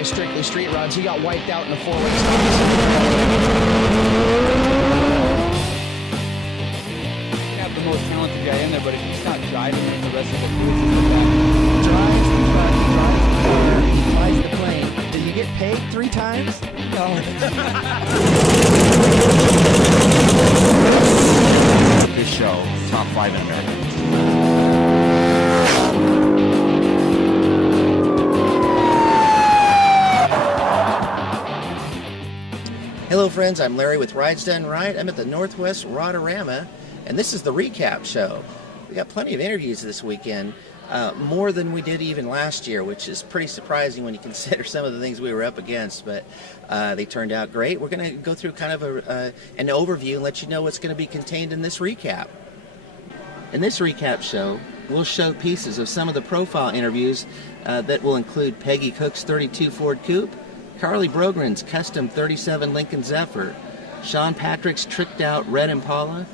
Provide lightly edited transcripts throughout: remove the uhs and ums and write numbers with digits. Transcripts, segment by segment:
by Strictly Street Rods. He got wiped out in the four-way stop. Have the most talented guy in there, but if he's not driving it, the rest of the crew is just back. Drives the truck, drives the car, he flies the plane. Did you get paid 3 times? No. This show, top 5 in America. Hello friends, I'm Larry with Rides Done Right. I'm at the Northwest Rodarama, and this is the recap show. We got plenty of interviews this weekend, more than we did even last year, which is pretty surprising when you consider some of the things we were up against, but they turned out great. We're going to go through kind of an overview and let you know what's going to be contained in this recap. In this recap show, we'll show pieces of some of the profile interviews that will include Peggy Cook's 32 Ford Coupe, Carly Brogren's custom 37 Lincoln Zephyr, Shawn Patrick's tricked out red Impala,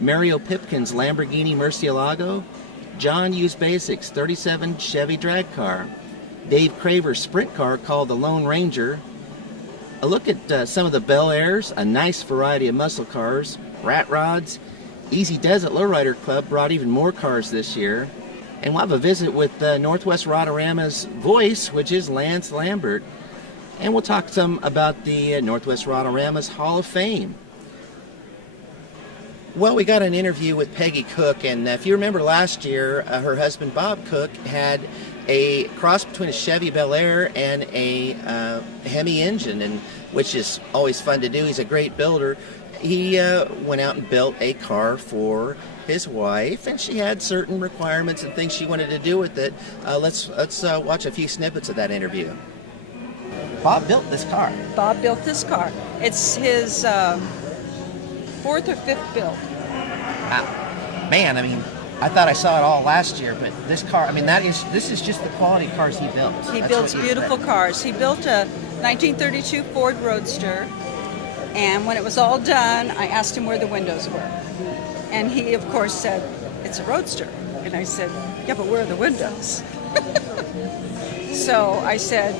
Mario Pipkin's Lamborghini Murcielago, John Uzbasic's 37 Chevy drag car, Dave Craver's sprint car called the Lone Ranger, a look at some of the Bel Airs, a nice variety of muscle cars, rat rods. Easy Desert Lowrider Club brought even more cars this year, and we'll have a visit with Northwest Rodarama's voice, which is Lance Lambert. And we'll talk some about the Northwest Rodarama's Hall of Fame. Well, we got an interview with Peggy Cook, and if you remember last year, her husband Bob Cook had a cross between a Chevy Bel Air and a Hemi engine, and which is always fun to do. He's a great builder. He went out and built a car for his wife, and she had certain requirements and things she wanted to do with it. Let's watch a few snippets of that interview. Bob built this car. Bob built this car. It's his 4th or 5th build. Wow. Man, I mean, I thought I saw it all last year, but this car, I mean, this is just the quality of cars he builds. He builds beautiful cars. He built a 1932 Ford Roadster, and when it was all done, I asked him where the windows were. And he, of course, said, "It's a Roadster." And I said, "Yeah, but where are the windows?" So I said,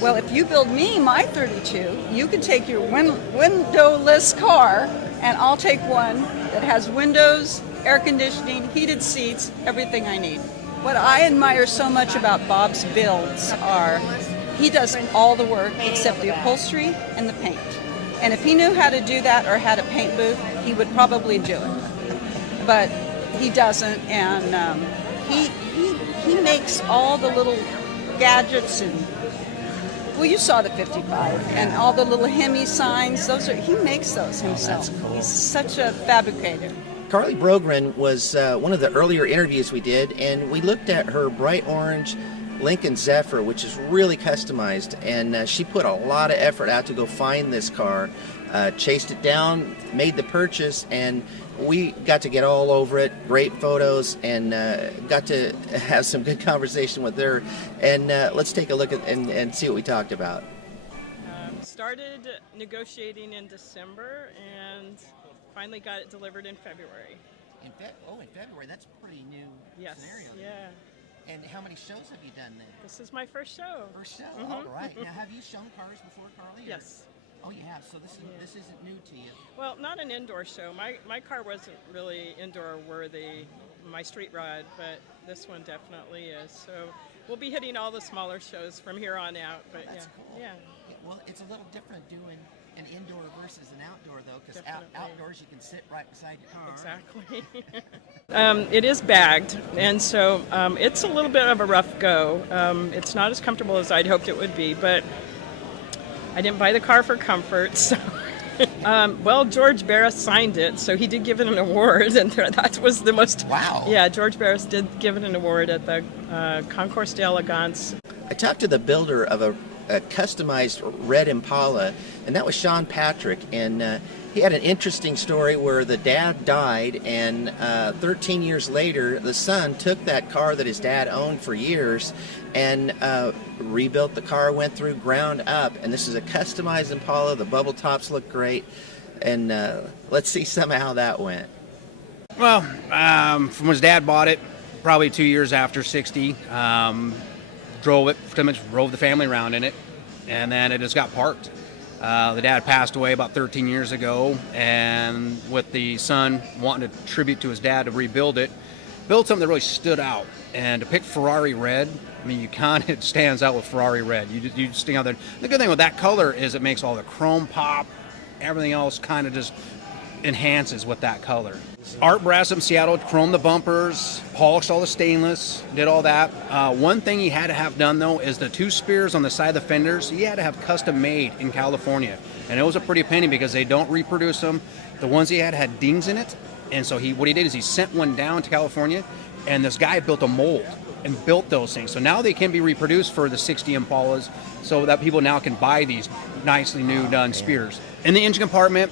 "Well, if you build me my 32, you can take your windowless car, and I'll take one that has windows, air conditioning, heated seats, everything I need." What I admire so much about Bob's builds are he does all the work except the upholstery and the paint. And if he knew how to do that or had a paint booth, he would probably do it. But he doesn't, and he makes all the little gadgets and, well, you saw the 55 and all the little Hemi signs. He makes those himself. That's cool. He's such a fabricator. Carly Brogren was one of the earlier interviews we did, and we looked at her bright orange Lincoln Zephyr, which is really customized, and she put a lot of effort out to go find this car, chased it down, made the purchase, and we got to get all over it, great photos, and got to have some good conversation with her. And let's take a look at and see what we talked about. Started negotiating in December and finally got it delivered in February. In February, that's a pretty new scenario. Yeah. And how many shows have you done then? This is my first show. First show, all right. Now, have you shown cars before, Carly? Yes. Oh, you have. So this isn't new to you. Well, not an indoor show. My car wasn't really indoor worthy, my street rod, but this one definitely is. So we'll be hitting all the smaller shows from here on out. But That's cool. Yeah. Well, it's a little different doing an indoor versus an outdoor, though, because outdoors you can sit right beside your car. Exactly. It is bagged, and so it's a little bit of a rough go. It's not as comfortable as I'd hoped it would be, but I didn't buy the car for comfort, so... well, George Barris signed it, so he did give it an award, and that was the most... Wow. Yeah, George Barris did give it an award at the Concours d'Elegance. I talked to the builder of a customized red Impala, and that was Shawn Patrick, and he had an interesting story where the dad died, and 13 years later, the son took that car that his dad owned for years and rebuilt the car, went through ground up, and this is a customized Impala. The bubble tops look great, and let's see some of how that went. Well, from when his dad bought it, probably 2 years after 60, drove it, pretty much drove the family around in it, and then it just got parked. The dad passed away about 13 years ago, and with the son wanting to tribute to his dad to rebuild it, build something that really stood out. And to pick Ferrari red, I mean, it stands out with Ferrari red. You just sting out there. The good thing with that color is it makes all the chrome pop. Everything else kind of just enhances with that color. Art Brass in Seattle chromed the bumpers, polished all the stainless, did all that. One thing he had to have done, though, is the 2 spears on the side of the fenders, he had to have custom made in California. And it was a pretty penny because they don't reproduce them. The ones he had dings in it. And so what he did is he sent one down to California, and this guy built a mold and built those things. So now they can be reproduced for the 60 Impalas so that people now can buy these nicely new done spears. In the engine compartment,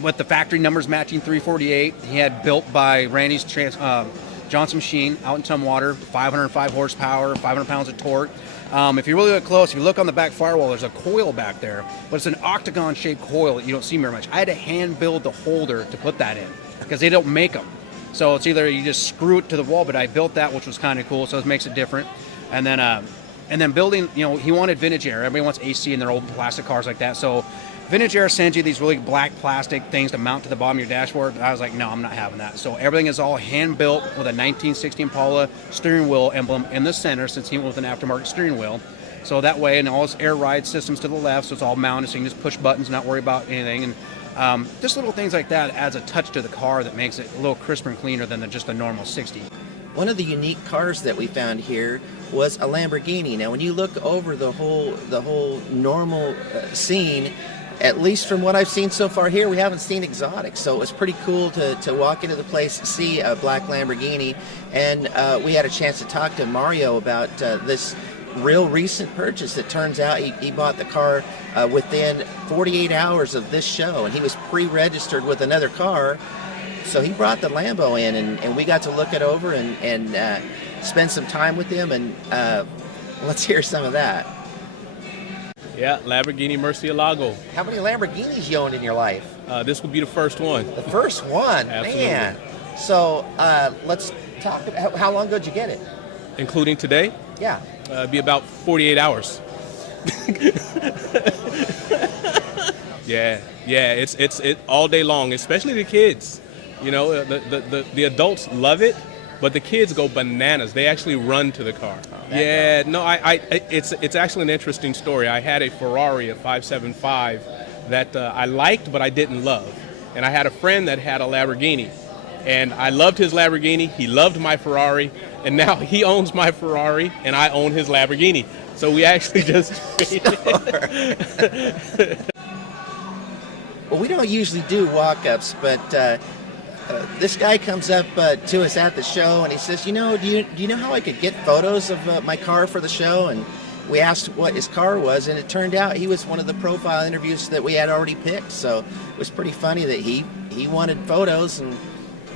with the factory numbers matching 348, he had built by Randy's Johnson Machine out in Tumwater, 505 horsepower, 500 pounds of torque. If you really look close, if you look on the back firewall, there's a coil back there, but it's an octagon-shaped coil that you don't see very much. I had to hand build the holder to put that in because they don't make them. So it's either you just screw it to the wall, but I built that, which was kind of cool, so it makes it different. And then building, he wanted vintage air. Everybody wants AC in their old plastic cars like that. So Vintage Air sends you these really black plastic things to mount to the bottom of your dashboard. I was like, no, I'm not having that. So everything is all hand-built with a 1960 Impala steering wheel emblem in the center, since he went with an aftermarket steering wheel. So that way, and all his air ride systems to the left, so it's all mounted, so you can just push buttons and not worry about anything. And just little things like that adds a touch to the car that makes it a little crisper and cleaner than just a normal 60. One of the unique cars that we found here was a Lamborghini. Now, when you look over the whole normal scene, at least from what I've seen so far here, we haven't seen exotics. So it was pretty cool to walk into the place, see a black Lamborghini, and we had a chance to talk to Mario about this real recent purchase. It turns out he bought the car within 48 hours of this show, and he was pre-registered with another car. So he brought the Lambo in, and we got to look it over and spend some time with him, and let's hear some of that. Yeah, Lamborghini Murcielago. How many Lamborghinis you owned in your life? This will be the first one. The first one? Absolutely. Man. So let's talk about how long ago did you get it? Including today? Yeah. It'd be about 48 hours. Yeah, it's all day long, especially the kids. The adults love it, but the kids go bananas. They actually run to the car. Yeah, no, it's actually an interesting story. I had a Ferrari, a 575, that I liked, but I didn't love. And I had a friend that had a Lamborghini. And I loved his Lamborghini, he loved my Ferrari, and now he owns my Ferrari, and I own his Lamborghini. So we actually just... Well, we don't usually do walk-ups, but this guy comes up to us at the show, and he says, do you know how I could get photos of my car for the show? And we asked what his car was, and it turned out he was one of the profile interviews that we had already picked. So it was pretty funny that he wanted photos, and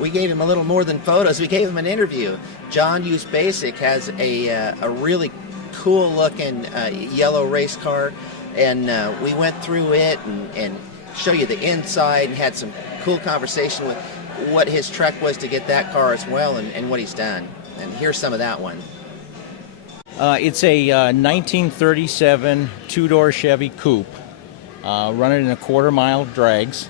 we gave him a little more than photos. We gave him an interview. John Uzbasic has a really cool-looking yellow race car, and we went through it and show you the inside and had some cool conversation with what his trek was to get that car as well, and what he's done. And here's some of that one. It's a 1937 two-door Chevy Coupe, running in a quarter-mile drags.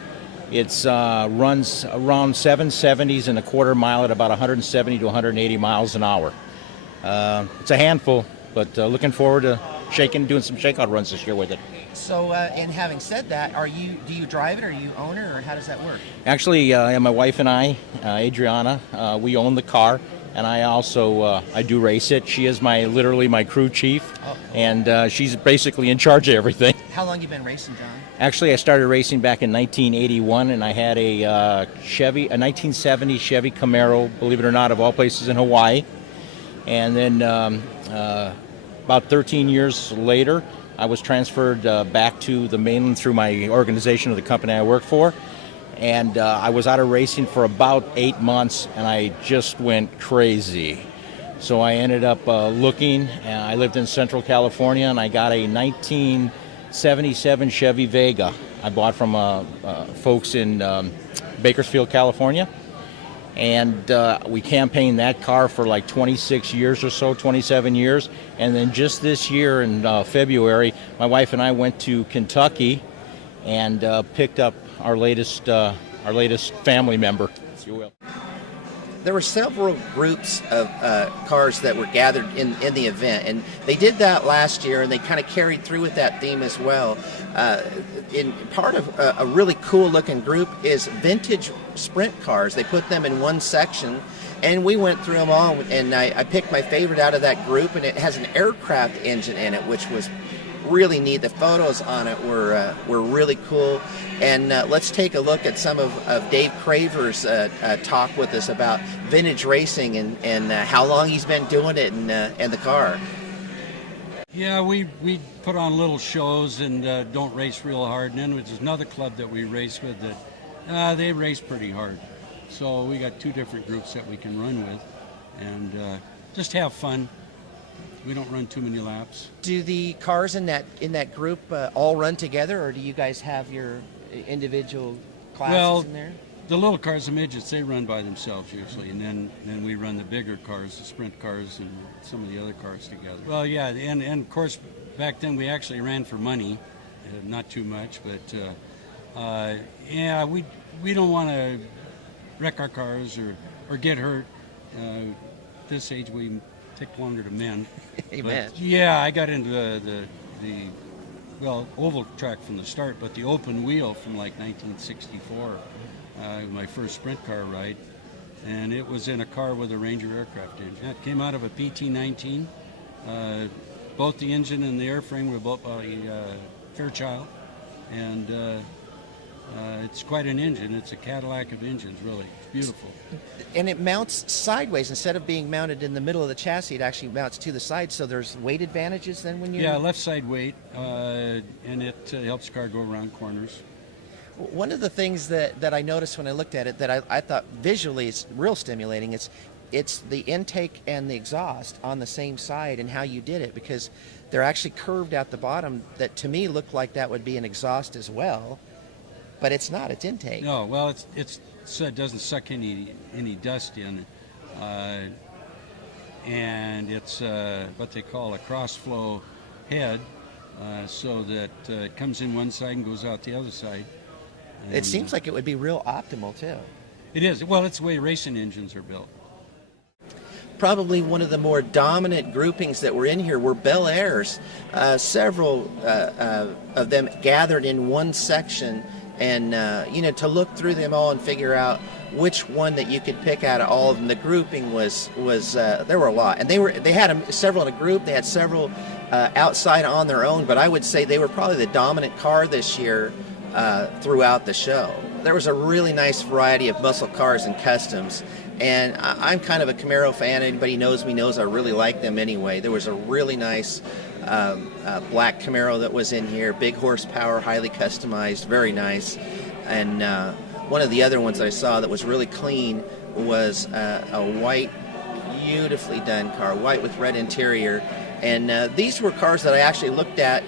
It's runs around 770s and a quarter mile at about 170 to 180 miles an hour. It's a handful, but looking forward to doing some shakeout runs this year with it. So, and having said that, do you drive it, or are you owner, or how does that work? Actually, my wife and I, Adriana, we own the car, and I also I do race it. She is literally my crew chief, and she's basically in charge of everything. How long you been racing, John? Actually, I started racing back in 1981, and I had a 1970 Chevy Camaro, believe it or not, of all places in Hawaii. And then about 13 years later, I was transferred back to the mainland through my organization of the company I work for. And I was out of racing for about 8 months, and I just went crazy. So I ended up looking, and I lived in Central California, and I got a 1977 Chevy Vega I bought from folks in Bakersfield, California. And we campaigned that car for like 26 years or so, 27 years. And then just this year in February, my wife and I went to Kentucky and picked up our latest family member, if you will. There were several groups of cars that were gathered in the event, and they did that last year, and they kind of carried through with that theme as well. In part of a really cool-looking group is vintage sprint cars. They put them in one section, and we went through them all, and I picked my favorite out of that group, and it has an aircraft engine in it, which was really neat. The photos on it were really cool. And let's take a look at some of Dave Craver's talk with us about vintage racing and how long he's been doing it and the car. Yeah, we put on little shows and don't race real hard. And then there's another club that we race with that they race pretty hard. So we got two different groups that we can run with and just have fun. We don't run too many laps. Do the cars in that group all run together, or do you guys have your individual classes in there? The little cars, the midgets, they run by themselves usually, and then we run the bigger cars, the sprint cars, and some of the other cars together. Well, yeah, and of course, back then we actually ran for money, not too much, but yeah, we don't want to wreck our cars or get hurt. This age, we take longer to mend. Amen. But, yeah, I got into the oval track from the start, but the open wheel from like 1964, my first sprint car ride, and it was in a car with a Ranger aircraft engine. It came out of a PT-19. Both the engine and the airframe were built by Fairchild, and it's quite an engine. It's a Cadillac of engines, really. It's beautiful. And it mounts sideways. Instead of being mounted in the middle of the chassis, it actually mounts to the side, so there's weight advantages then when you... Yeah, left side weight, and it helps the car go around corners. One of the things that I noticed when I looked at it that I thought visually is real stimulating, it's the intake and the exhaust on the same side and how you did it, because they're actually curved at the bottom that to me looked like that would be an exhaust as well. But it's not. It's intake. No, well, so it doesn't suck any dust in, and it's what they call a cross-flow head, so that it comes in one side and goes out the other side. And it seems like it would be real optimal too. It is. Well, it's the way racing engines are built. Probably one of the more dominant groupings that were in here were Bel Airs. Several of them gathered in one section. And, to look through them all and figure out which one that you could pick out of all of them. The grouping was there were a lot. And they had several in a group. They had several outside on their own. But I would say they were probably the dominant car this year throughout the show. There was a really nice variety of muscle cars and customs. And I'm kind of a Camaro fan. Anybody knows me knows I really like them anyway. There was a really nice black Camaro that was in here, big horsepower, highly customized, very nice. And one of the other ones I saw that was really clean was a white, beautifully done car, white with red interior. And these were cars that I actually looked at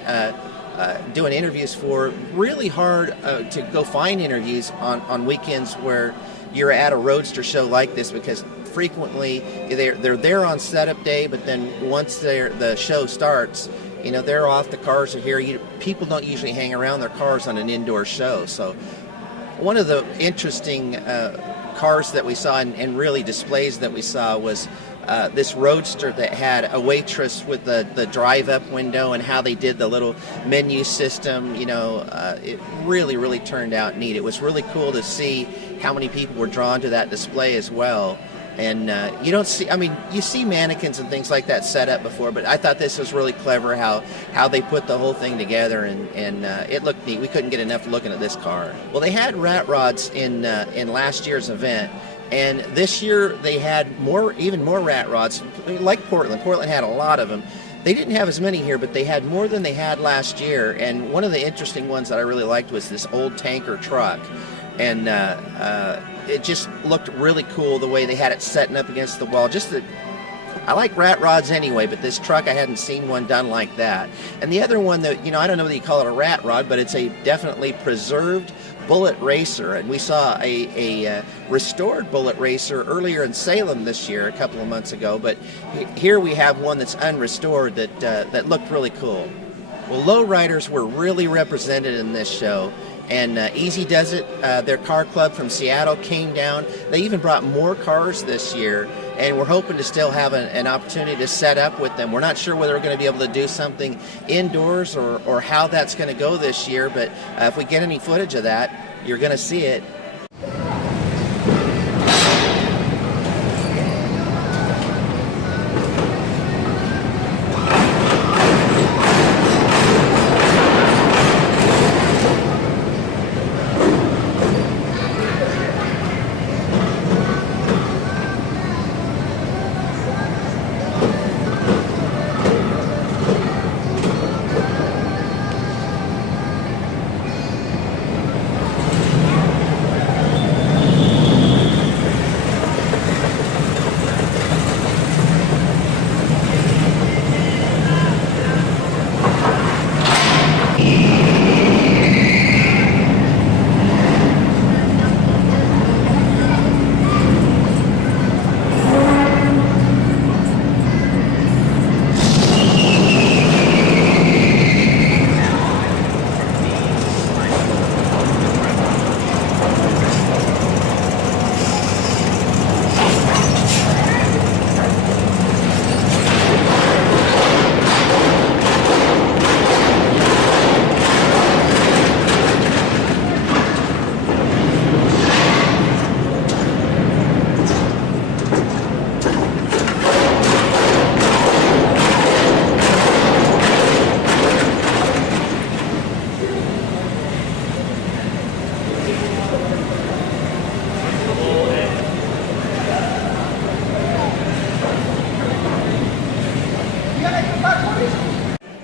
doing interviews for. Really hard to go find interviews on weekends where you're at a roadster show like this, because frequently they're there on setup day, but then once the show starts, they're off, the cars are here. People don't usually hang around their cars on an indoor show. So one of the interesting cars that we saw and really displays that we saw was this roadster that had a waitress with the drive-up window and how they did the little menu system. It really, really turned out neat. It was really cool to see how many people were drawn to that display as well. And you see mannequins and things like that set up before, but I thought this was really clever how they put the whole thing together, and it looked neat. We couldn't get enough looking at this car. Well, they had rat rods in last year's event, and this year they had even more rat rods, like Portland. Portland had a lot of them. They didn't have as many here, but they had more than they had last year. And one of the interesting ones that I really liked was this old tanker truck. And it just looked really cool the way they had it setting up against the wall. I like rat rods anyway, but this truck, I hadn't seen one done like that. And the other one that, I don't know whether you call it a rat rod, but it's a definitely preserved Bullet Racer, and we saw a restored Bullet Racer earlier in Salem this year, a couple of months ago, but here we have one that's unrestored that looked really cool. Well, lowriders were really represented in this show, and Easy Does It, their car club from Seattle, came down. They even brought more cars this year, and we're hoping to still have an opportunity to set up with them. We're not sure whether we're going to be able to do something indoors or how that's going to go this year, but if we get any footage of that, you're going to see it.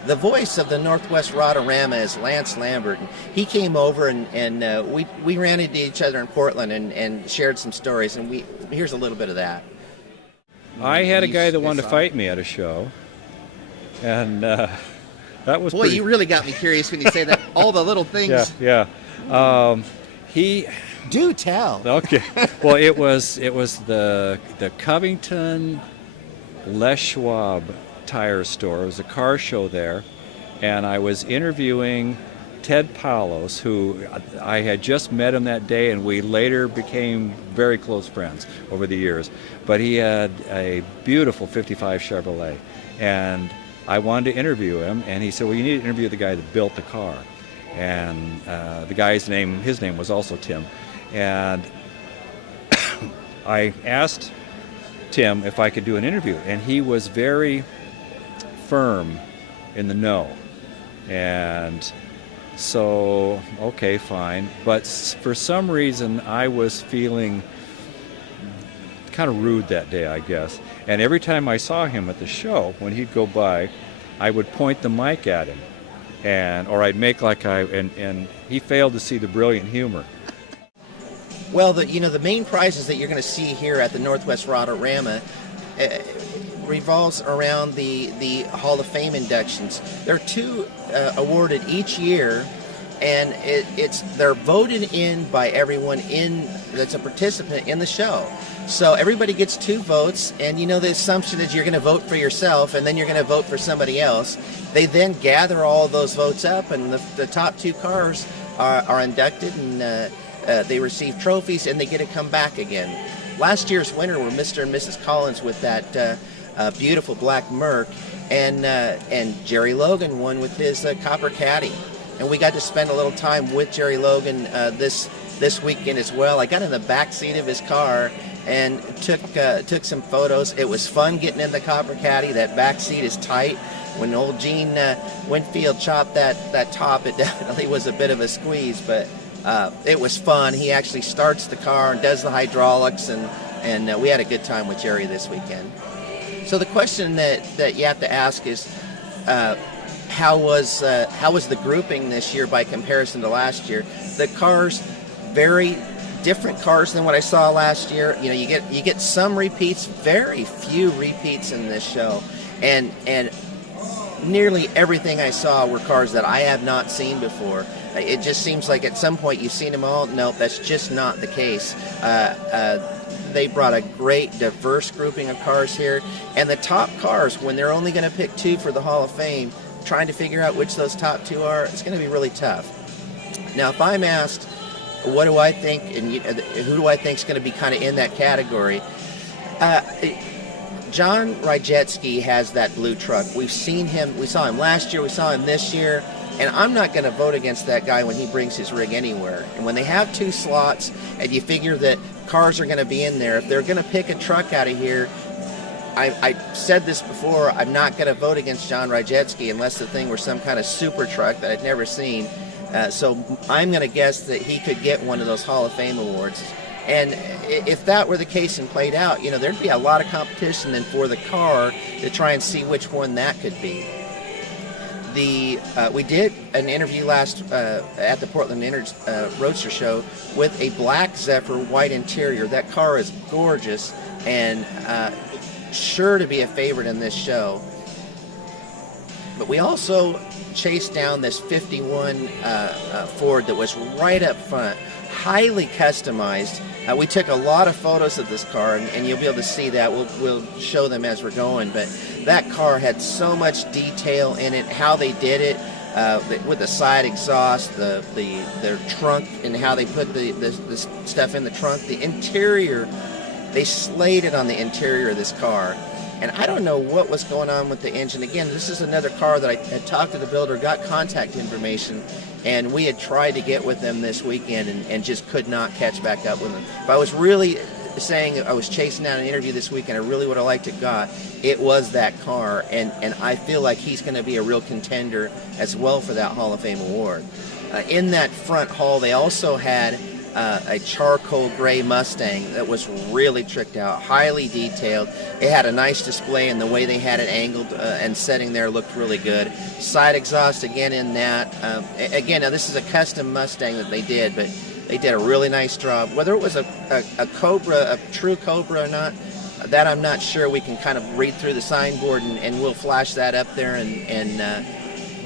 The voice of the Northwest Rodarama is Lance Lambert. He came over and we ran into each other in Portland and shared some stories, and here's a little bit of that. I had a guy that wanted to fight me at a show, and that was Boy, you really got me curious when you say that. All the little things. Yeah. He do tell. Okay. Well, it was the Covington Les Schwab tire store. It was a car show there, and I was interviewing Ted Palos, who I had just met him that day, and we later became very close friends over the years. But he had a beautiful 55 Chevrolet, and I wanted to interview him, and he said, well, you need to interview the guy that built the car. And the guy's name, his name was also Tim. And I asked Tim if I could do an interview, and he was very firm in the no. And so, okay, fine. But for some reason, I was feeling kind of rude that day, I guess. And every time I saw him at the show, when he'd go by, I would point the mic at him, or I'd make like and he failed to see the brilliant humor. Well, the main prizes that you're going to see here at the Northwest Rodarama revolves around the Hall of Fame inductions. There are two awarded each year, and they're voted in by everyone that's a participant in the show. So everybody gets 2 votes, and the assumption is you're going to vote for yourself, and then you're going to vote for somebody else. They then gather all of those votes up, and the top 2 cars are inducted, and they receive trophies, and they get to come back again. Last year's winner were Mr. and Mrs. Collins with that beautiful black Merc, and Jerry Logan won with his Copper Caddy. And we got to spend a little time with Jerry Logan this weekend as well. I got in the back seat of his car and took some photos. It was fun getting in the Copper Caddy. That back seat is tight. When old Gene Winfield chopped that top, it definitely was a bit of a squeeze, but it was fun. He actually starts the car and does the hydraulics, and we had a good time with Jerry this weekend. So the question that you have to ask is, how was the grouping this year by comparison to last year? The cars, very different cars than what I saw last year. You get some repeats, very few repeats in this show, and nearly everything I saw were cars that I have not seen before. It just seems like at some point you've seen them all. Nope, that's just not the case. They brought a great diverse grouping of cars here, and the top cars, when they're only going to pick 2 for the Hall of Fame, trying to figure out which those top 2 are, it's going to be really tough. Now, if I'm asked, what do I think, and who do I think is going to be kind of in that category? John Rajecki has that blue truck. We've seen him. We saw him last year. We saw him this year. And I'm not going to vote against that guy when he brings his rig anywhere. And when they have 2 slots, and you figure that cars are going to be in there, if they're going to pick a truck out of here, I said this before, I'm not going to vote against John Rajecki unless the thing were some kind of super truck that I'd never seen. So I'm going to guess that he could get one of those Hall of Fame awards. And if that were the case and played out, there'd be a lot of competition then for the car to try and see which one that could be. We did an interview last at the Portland Roadster Show with a black Zephyr white interior. That car is gorgeous and sure to be a favorite in this show. But we also chased down this 51 Ford that was right up front, highly customized. We took a lot of photos of this car, and you'll be able to see that. We'll show them as we're going, but that car had so much detail in it, how they did it, with the side exhaust, their trunk, and how they put the stuff in the trunk. The interior, they slayed it on the interior of this car. And I don't know what was going on with the engine. Again, this is another car that I had talked to the builder, got contact information, and we had tried to get with them this weekend and just could not catch back up with them. If I was really saying I was chasing down an interview this weekend, I really would have liked it was that car, and I feel like he's going to be a real contender as well for that Hall of Fame award. In that front hall, they also had a charcoal gray Mustang that was really tricked out, highly detailed. It had a nice display, and the way they had it angled and setting there looked really good. Side exhaust again in that. Again, now this is a custom Mustang that they did, but they did a really nice job. Whether it was a Cobra, a true Cobra or not, that I'm not sure. We can kind of read through the signboard and we'll flash that up there.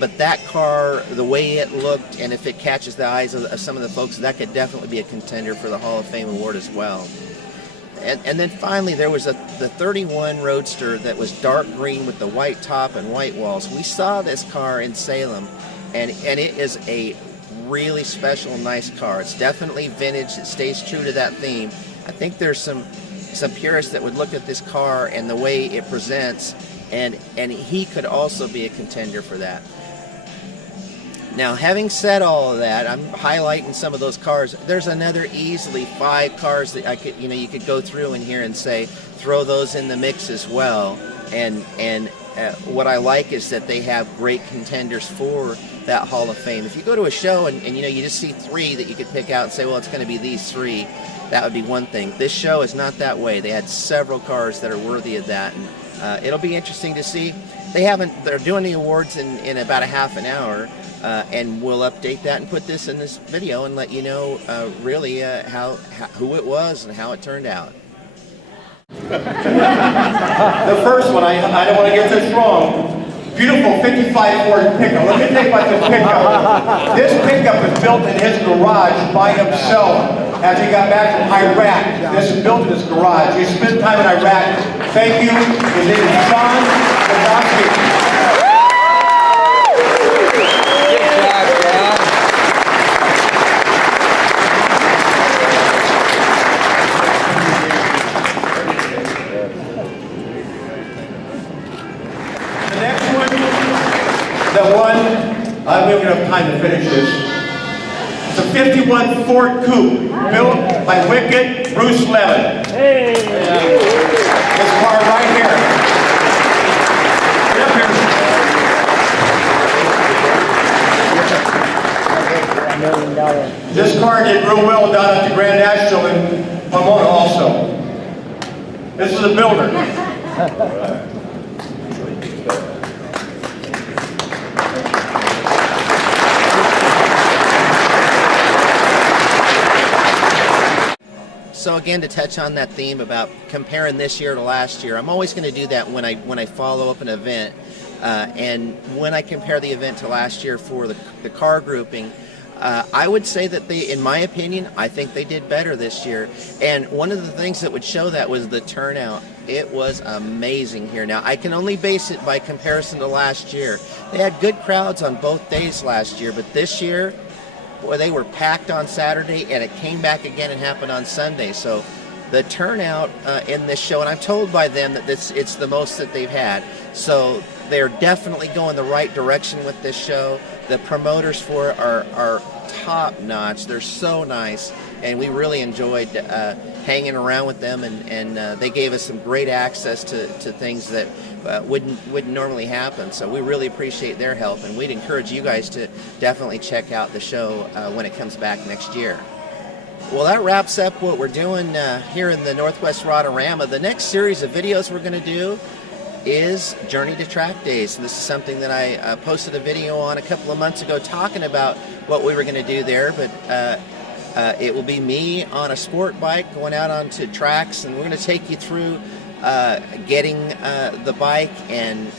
But that car, the way it looked, and if it catches the eyes of some of the folks, that could definitely be a contender for the Hall of Fame award as well. And then finally, there was the 31 Roadster that was dark green with the white top and white walls. We saw this car in Salem, and it is a really special, nice car. It's definitely vintage. It stays true to that theme. I think there's some purists that would look at this car and the way it presents, and he could also be a contender for that. Now, having said all of that, I'm highlighting some of those cars. There's another easily 5 cars that I could, you could go through in here and say, throw those in the mix as well. And what I like is that they have great contenders for that Hall of Fame. If you go to a show and you just see 3 that you could pick out and say, well, it's going to be these 3, that would be one thing. This show is not that way. They had several cars that are worthy of that, and it'll be interesting to see. They're doing the awards in about a half an hour. And we'll update that and put this in this video and let you know really who it was and how it turned out. The first one, I don't want to get this wrong. Beautiful 55 Ford pickup. Let me tell you about this pickup. This pickup was built in his garage by himself as he got back from Iraq. This is built in his garage. He spent time in Iraq. Thank you. His name is Shawn. We don't have time to finish this. It's a 51 Ford Coupe built by Wicked Bruce Levin. Hey. This car right here. Get up here. This car did real well down at the Grand National in Pomona also. This is a builder. So again, to touch on that theme about comparing this year to last year, I'm always going to do that when I follow up an event, and when I compare the event to last year for the car grouping, I would say that they, in my opinion, I think they did better this year. And one of the things that would show that was the turnout. It was amazing here. Now, I can only base it by comparison to last year. They had good crowds on both days last year, but this year, boy, they were packed on Saturday, and it came back again and happened on Sunday. So the turnout in this show, and I'm told by them that it's the most that they've had. So they're definitely going the right direction with this show. The promoters for it are top notch. They're so nice, and we really enjoyed hanging around with them, and they gave us some great access to things that wouldn't normally happen. So we really appreciate their help, and we'd encourage you guys to definitely check out the show when it comes back next year. Well, that wraps up what we're doing here in the Northwest Rodarama. The next series of videos we're going to do is Journey to Track Days. And this is something that I posted a video on a couple of months ago talking about what we were going to do there, but it will be me on a sport bike going out onto tracks, and we're going to take you through getting the bike and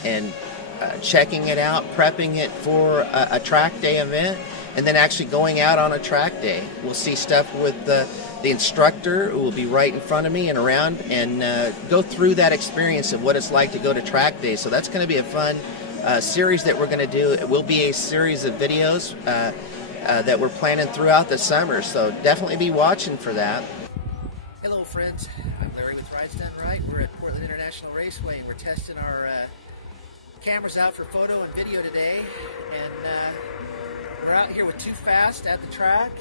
checking it out, prepping it for a track day event, and then actually going out on a track day. We'll see stuff with the instructor who will be right in front of me and around, and go through that experience of what it's like to go to track day. So that's going to be a fun series that we're going to do. It will be a series of videos that we're planning throughout the summer, so definitely be watching for that. Hello friends, I'm Larry with Rides Done Right. We're at Portland International Raceway, and we're testing our cameras out for photo and video today, and we're out here with Too Fast at the track.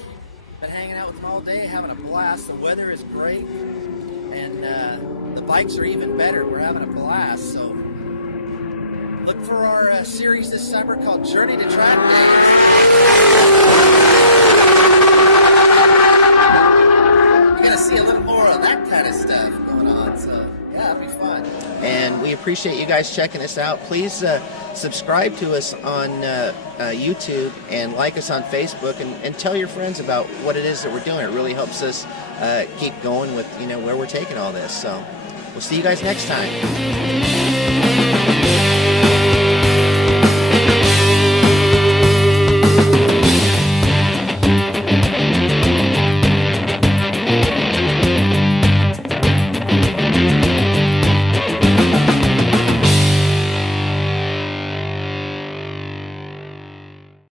Been hanging out with them all day, having a blast. The weather is great, and the bikes are even better. We're having a blast, so look for our series this summer called Journey to Track Days. You're going to see a little more of that kind of stuff going on, so yeah, it'll be fun. And we appreciate you guys checking us out. Please subscribe to us on YouTube and like us on Facebook, and tell your friends about what it is that we're doing. It really helps us keep going with where we're taking all this. So we'll see you guys next time.